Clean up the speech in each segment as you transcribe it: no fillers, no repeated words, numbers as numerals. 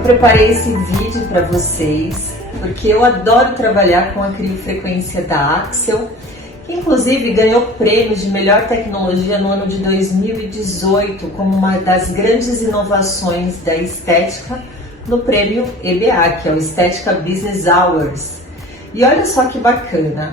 Eu preparei esse vídeo para vocês porque eu adoro trabalhar com a criofrequência da Axel, que inclusive ganhou prêmio de melhor tecnologia no ano de 2018 como uma das grandes inovações da estética no prêmio EBA, que é o Estética Business Awards. E olha só que bacana,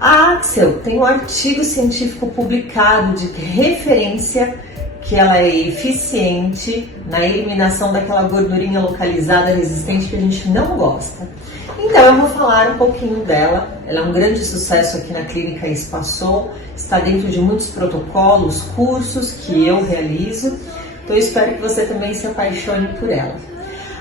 a Axel tem um artigo científico publicado de referência que ela é eficiente na eliminação daquela gordurinha localizada resistente que a gente não gosta. Então eu vou falar um pouquinho dela. Ela é um grande sucesso aqui na Clínica Espaçol, está dentro de muitos protocolos, cursos que eu realizo, então eu espero que você também se apaixone por ela.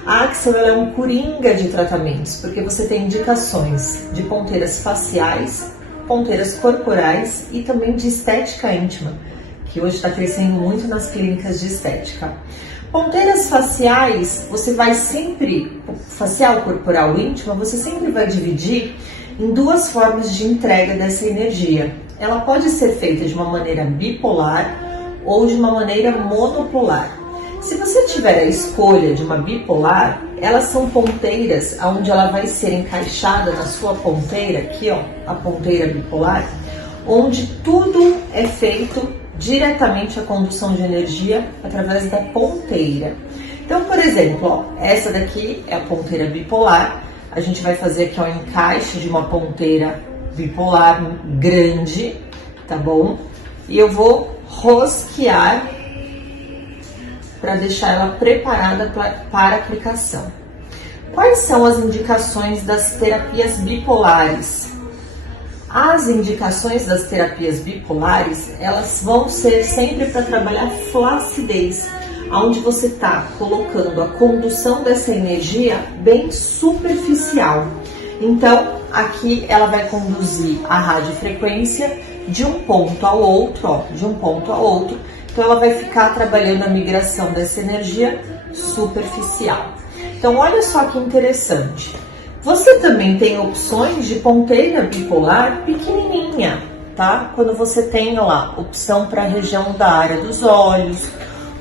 A Axel é um coringa de tratamentos, porque você tem indicações de ponteiras faciais, ponteiras corporais e também de estética íntima, que hoje está crescendo muito nas clínicas de estética. Ponteiras faciais, você vai sempre, facial, corporal, íntima, você sempre vai dividir em duas formas de entrega dessa energia. Ela pode ser feita de uma maneira bipolar ou de uma maneira monopolar. Se você tiver a escolha de uma bipolar, elas são ponteiras onde ela vai ser encaixada na sua ponteira, aqui ó, a ponteira bipolar, onde tudo é feito diretamente a condução de energia através da ponteira. Então, por exemplo, ó, essa daqui é a ponteira bipolar. A gente vai fazer aqui o encaixe de uma ponteira bipolar grande, tá bom? E eu vou rosquear para deixar ela preparada para aplicação. Quais são as indicações das terapias bipolares? As indicações das terapias bipolares, elas vão ser sempre para trabalhar flacidez, onde você está colocando a condução dessa energia bem superficial. Então, aqui ela vai conduzir a radiofrequência de um ponto ao outro, ó, de um ponto ao outro. Então, ela vai ficar trabalhando a migração dessa energia superficial. Então, olha só que interessante. Você também tem opções de ponteira bipolar pequenininha, tá? Quando você tem lá opção para a região da área dos olhos,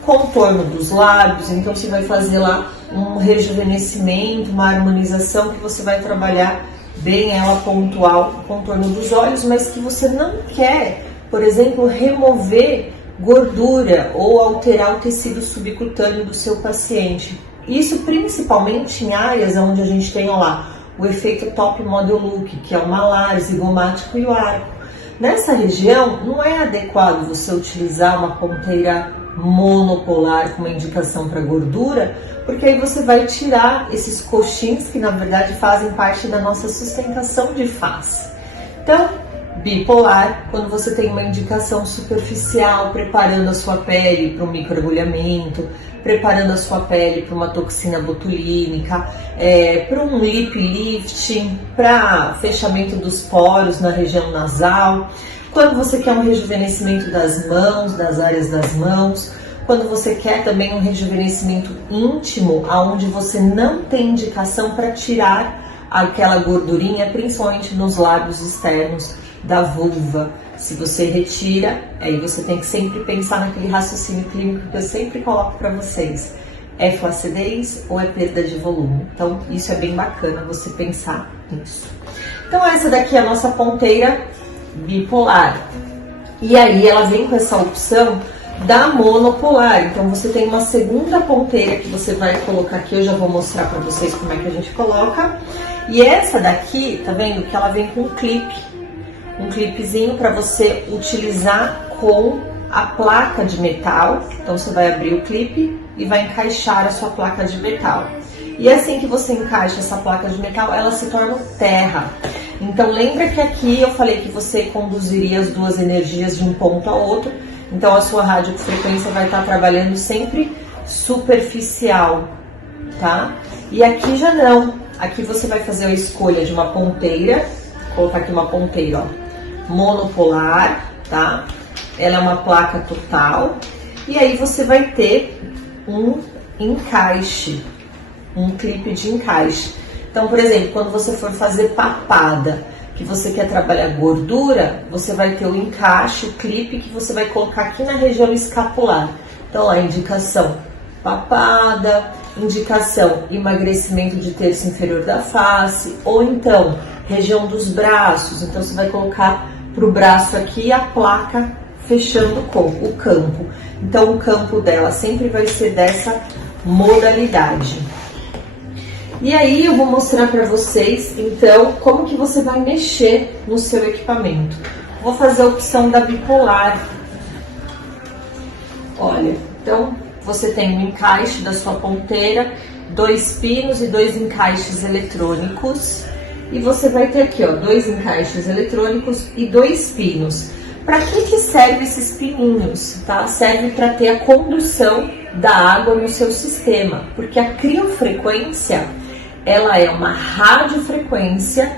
contorno dos lábios, então você vai fazer lá um rejuvenescimento, uma harmonização que você vai trabalhar bem ela pontual, contorno dos olhos, mas que você não quer, por exemplo, remover gordura ou alterar o tecido subcutâneo do seu paciente. Isso principalmente em áreas onde a gente tem lá o efeito top model look, que é o malar, zigomático e o arco. Nessa região não é adequado você utilizar uma ponteira monopolar com uma indicação para gordura, porque aí você vai tirar esses coxins que na verdade fazem parte da nossa sustentação de face. Então, bipolar, quando você tem uma indicação superficial, preparando a sua pele para um microagulhamento, preparando a sua pele para uma toxina botulínica, para um lip lifting, para fechamento dos poros na região nasal, quando você quer um rejuvenescimento das mãos, das áreas das mãos, quando você quer também um rejuvenescimento íntimo, onde você não tem indicação para tirar aquela gordurinha, principalmente nos lábios externos da vulva. Se você retira, aí você tem que sempre pensar naquele raciocínio clínico que eu sempre coloco para vocês. É flacidez ou é perda de volume? Então, isso é bem bacana você pensar nisso. Então, essa daqui é a nossa ponteira bipolar. E aí, ela vem com essa opção da monopolar. Então, você tem uma segunda ponteira que você vai colocar aqui. Eu já vou mostrar para vocês como é que a gente coloca. E essa daqui, tá vendo? Que ela vem com um clipe. Um clipezinho para você utilizar com a placa de metal. Então você vai abrir o clipe e vai encaixar a sua placa de metal. E assim que você encaixa essa placa de metal, ela se torna terra. Então lembra que aqui eu falei que você conduziria as duas energias de um ponto ao outro. Então a sua radiofrequência vai estar trabalhando sempre superficial, tá? E aqui já não. Aqui você vai fazer a escolha de uma ponteira. Vou colocar aqui uma ponteira, ó, monopolar, tá? Ela é uma placa total. E aí você vai ter um encaixe, um clipe de encaixe. Então, por exemplo, quando você for fazer papada, que você quer trabalhar gordura, você vai ter o encaixe, o clipe que você vai colocar aqui na região escapular. Então, a indicação papada, indicação emagrecimento de terço inferior da face, ou então região dos braços. Então você vai colocar para o braço aqui a placa fechando o campo. Então o campo dela sempre vai ser dessa modalidade. E aí eu vou mostrar para vocês então como que você vai mexer no seu equipamento. Vou fazer a opção da bipolar. Olha, então você tem um encaixe da sua ponteira, 2 pinos e 2 encaixes eletrônicos. E você vai ter aqui, ó, 2 encaixes eletrônicos e 2 pinos. Para que serve esses pininhos? Tá? Serve para ter a condução da água no seu sistema, porque a criofrequência, ela é uma radiofrequência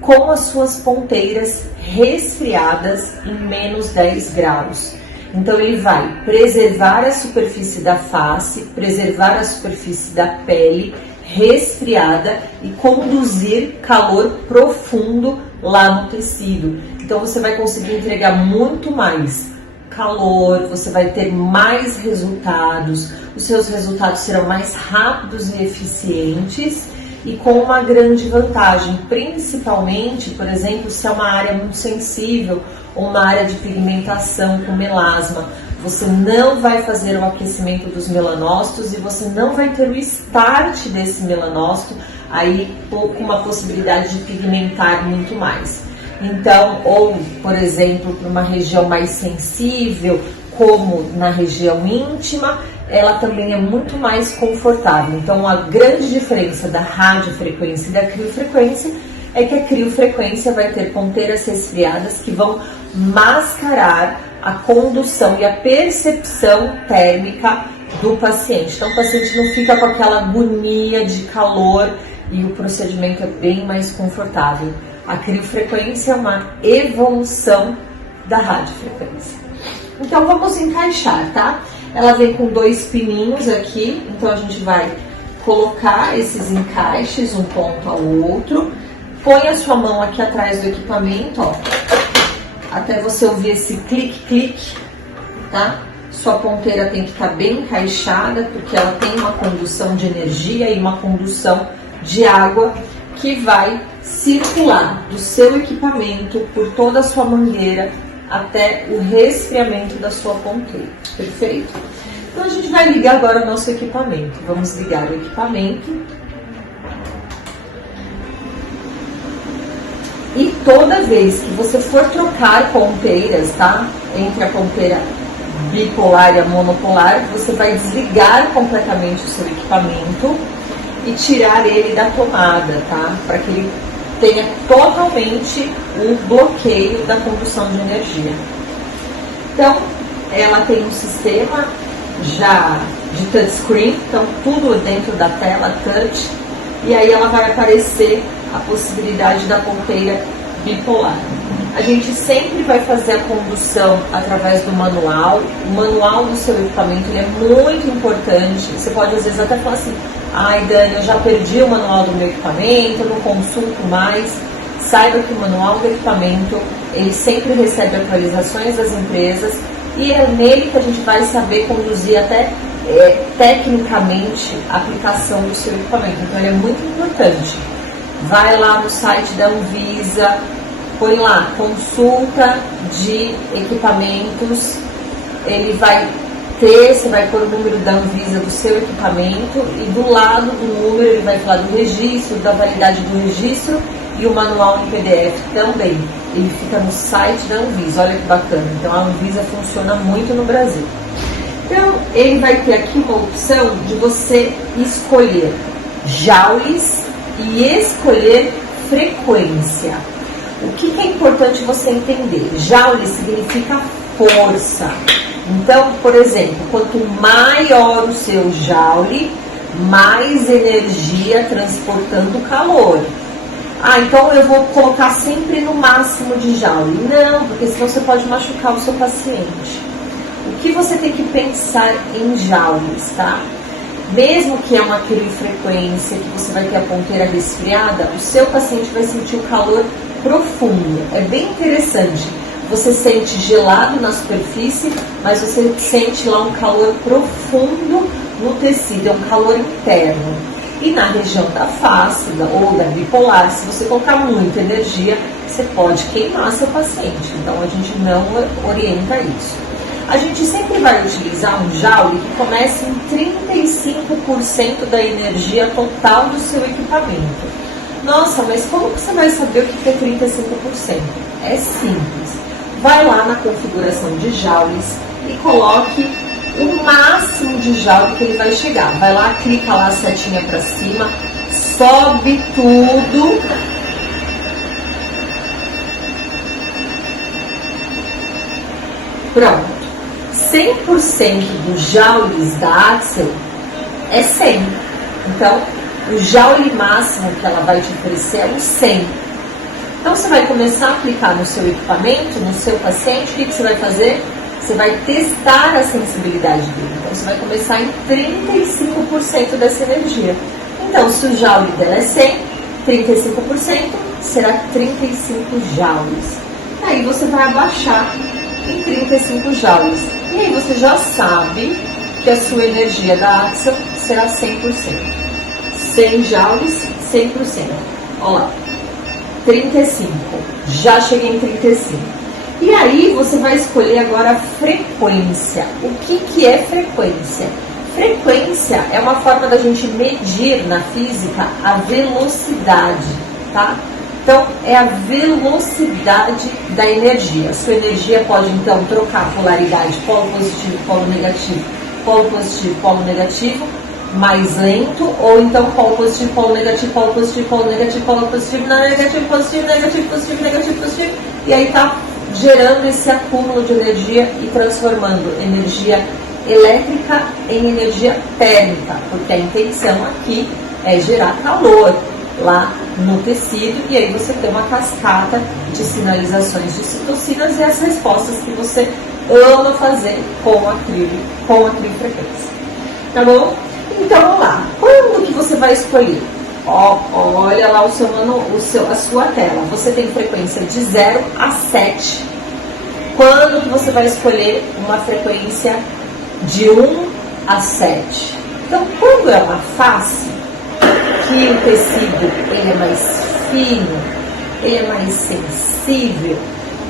com as suas ponteiras resfriadas em menos 10 graus. Então ele vai preservar a superfície da face, preservar a superfície da pele resfriada e conduzir calor profundo lá no tecido. Então você vai conseguir entregar muito mais calor, você vai ter mais resultados, os seus resultados serão mais rápidos e eficientes e com uma grande vantagem, principalmente, por exemplo, se é uma área muito sensível ou uma área de pigmentação com melasma. Você não vai fazer o aquecimento dos melanócitos e você não vai ter o start desse melanócito aí com uma possibilidade de pigmentar muito mais. Então, ou, por exemplo, para uma região mais sensível, como na região íntima, ela também é muito mais confortável. Então, a grande diferença da radiofrequência e da criofrequência é que a criofrequência vai ter ponteiras resfriadas que vão mascarar a condução e a percepção térmica do paciente. Então, o paciente não fica com aquela agonia de calor e o procedimento é bem mais confortável. A criofrequência é uma evolução da radiofrequência. Então, vamos encaixar, tá? Ela vem com 2 pininhos aqui, então a gente vai colocar esses encaixes um ponto ao outro. Põe a sua mão aqui atrás do equipamento, ó, até você ouvir esse clique-clique, tá? Sua ponteira tem que estar bem encaixada, porque ela tem uma condução de energia e uma condução de água que vai circular do seu equipamento por toda a sua mangueira até o resfriamento da sua ponteira, perfeito? Então a gente vai ligar agora o nosso equipamento. Vamos ligar o equipamento. E toda vez que você for trocar ponteiras, tá? Entre a ponteira bipolar e a monopolar, você vai desligar completamente o seu equipamento e tirar ele da tomada, tá? Para que ele tenha totalmente o bloqueio da condução de energia. Então, ela tem um sistema já de touchscreen, então tudo dentro da tela touch, e aí ela vai aparecer a possibilidade da ponteira bipolar. A gente sempre vai fazer a condução através do manual. O manual do seu equipamento ele é muito importante. Você pode às vezes até falar assim: ai, Dani, eu já perdi o manual do meu equipamento, eu não consulto mais. Saiba que o manual do equipamento ele sempre recebe atualizações das empresas e é nele que a gente vai saber conduzir até tecnicamente a aplicação do seu equipamento. Então ele é muito importante. Vai lá no site da Anvisa, põe lá consulta de equipamentos, ele vai ter, você vai pôr o número da Anvisa do seu equipamento e do lado do número ele vai falar do registro, da validade do registro e o manual em PDF também. Ele fica no site da Anvisa, olha que bacana. Então a Anvisa funciona muito no Brasil. Então ele vai ter aqui uma opção de você escolher joules e escolher frequência. O que é importante você entender? Joule significa força. Então, por exemplo, quanto maior o seu joule, mais energia transportando calor. Ah, então eu vou colocar sempre no máximo de joule. Não, porque senão você pode machucar o seu paciente. O que você tem que pensar em joules, tá? Mesmo que é uma criofrequência, que você vai ter a ponteira resfriada, o seu paciente vai sentir o calor profundo. É bem interessante. Você sente gelado na superfície, mas você sente lá um calor profundo no tecido, é um calor interno. E na região da face ou da bipolar, se você colocar muita energia, você pode queimar seu paciente. Então a gente não orienta isso. A gente sempre vai utilizar um joule que comece em 35% da energia total do seu equipamento. Nossa, mas como que você vai saber o que é 35%? É simples. Vai lá na configuração de joules e coloque o máximo de joule que ele vai chegar. Vai lá, clica lá a setinha para cima, sobe tudo. Pronto. 100% dos joules da Axel é 100. Então, o joule máximo que ela vai te oferecer é o 100. Então, você vai começar a aplicar no seu equipamento, no seu paciente. O que você vai fazer? Você vai testar a sensibilidade dele. Então, você vai começar em 35% dessa energia. Então, se o joule dela é 100, 35% será 35 joules. Aí você vai abaixar em 35 joules. E aí você já sabe que a sua energia da Axel será 100%. 100 joules, 100%. Olha lá, 35. Já cheguei em 35. E aí você vai escolher agora a frequência. O que é frequência? Frequência é uma forma da gente medir na física a velocidade, tá? Então, é a velocidade da energia. A sua energia pode, então, trocar polaridade, polo positivo, polo negativo, polo positivo, polo negativo, mais lento, ou então polo positivo, polo negativo, polo positivo, polo negativo, polo positivo, negativo, positivo, negativo, positivo, negativo, positivo, e aí tá gerando esse acúmulo de energia e transformando energia elétrica em energia térmica, porque a intenção aqui é gerar calor lá no tecido, e aí você tem uma cascata de sinalizações de citocinas e as respostas que você ama fazer com a criofrequência. Tá bom? Então vamos lá. Quando que você vai escolher? Olha lá a sua tela. Você tem frequência de 0 a 7. Quando que você vai escolher uma frequência de 1 a 7? Então, quando é uma face, que o tecido ele é mais fino, ele é mais sensível,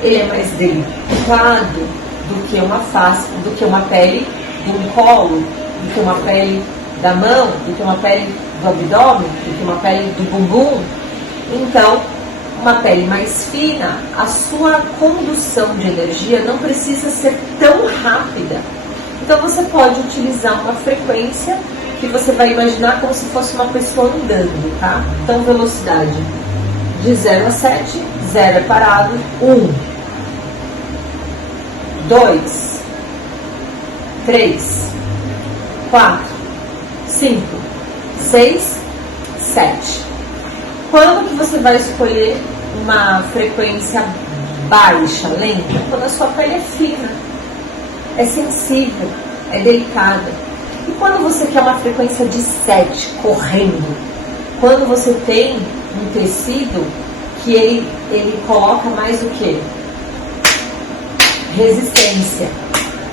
ele é mais delicado do que uma face, do que uma pele de um colo, do que uma pele da mão, do que uma pele do abdômen, do que uma pele do bumbum. Então, uma pele mais fina, a sua condução de energia não precisa ser tão rápida. Então você pode utilizar uma frequência que você vai imaginar como se fosse uma pessoa andando, tá? Então, velocidade de 0 a 7, 0 é parado, 1, 2, 3, 4, 5, 6, 7. Quando que você vai escolher uma frequência baixa, lenta? Quando a sua pele é fina, é sensível, é delicada. E quando você quer uma frequência de 7, correndo? Quando você tem um tecido que ele coloca mais o quê? Resistência.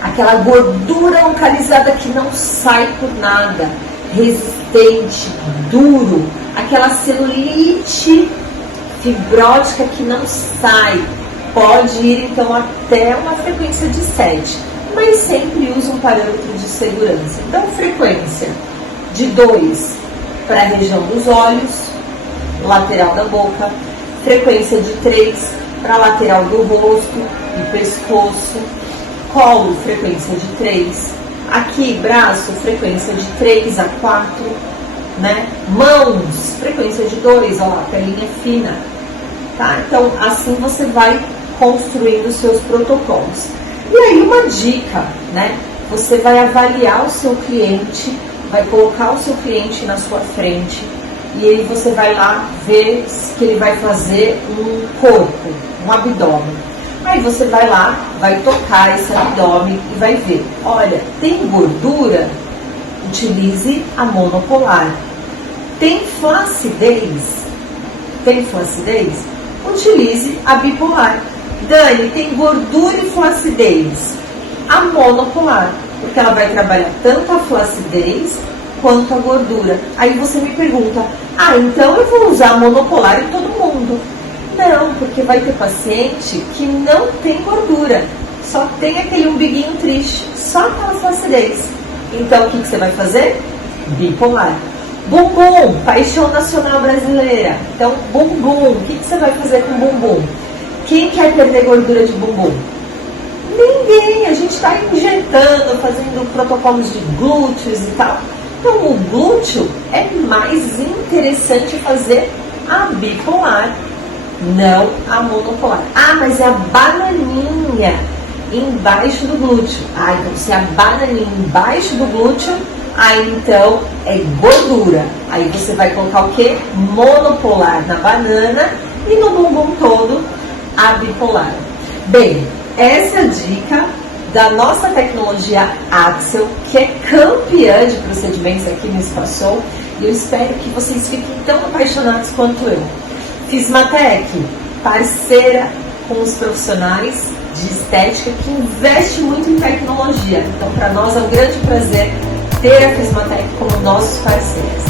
Aquela gordura localizada que não sai por nada. Resistente, duro. Aquela celulite fibrótica que não sai. Pode ir então até uma frequência de 7. Mas sempre usa um parâmetro de segurança. Então, frequência de 2 para a região dos olhos, lateral da boca. Frequência de 3 para a lateral do rosto e pescoço. Colo, frequência de 3. Aqui, braço, frequência de 3 a 4. Né? Mãos, frequência de 2, olha lá, pelinha fina. Tá? Então, assim você vai construindo os seus protocolos. E aí, uma dica, né? Você vai avaliar o seu cliente, vai colocar o seu cliente na sua frente e aí você vai lá ver que ele vai fazer um corpo, um abdômen. Aí você vai lá, vai tocar esse abdômen e vai ver, olha, tem gordura? Utilize a monopolar. Tem flacidez? Utilize a bipolar. Dani, tem gordura e flacidez? A monopolar. porque ela vai trabalhar tanto a flacidez quanto a gordura. Aí você me pergunta, então eu vou usar monopolar em todo mundo. Não, porque vai ter paciente que não tem gordura, só tem aquele umbiguinho triste, só aquela flacidez. Então o que você vai fazer? Bipolar. Bumbum, paixão nacional brasileira. Então, bumbum, o que você vai fazer com bumbum? Quem quer perder gordura de bumbum? Ninguém, a gente está injetando, fazendo protocolos de glúteos e tal. Então, o glúteo é mais interessante fazer a bipolar, não a monopolar. Mas é a bananinha embaixo do glúteo. Então se a bananinha embaixo do glúteo, então é gordura. Aí você vai colocar o quê? Monopolar na banana e no bumbum todo a bipolar. Bem, essa é a dica da nossa tecnologia Axel, que é campeã de procedimentos aqui no Espaçou, e eu espero que vocês fiquem tão apaixonados quanto eu. Fismatec, parceira com os profissionais de estética que investe muito em tecnologia. Então, para nós é um grande prazer ter a Fismatec como nossos parceiros.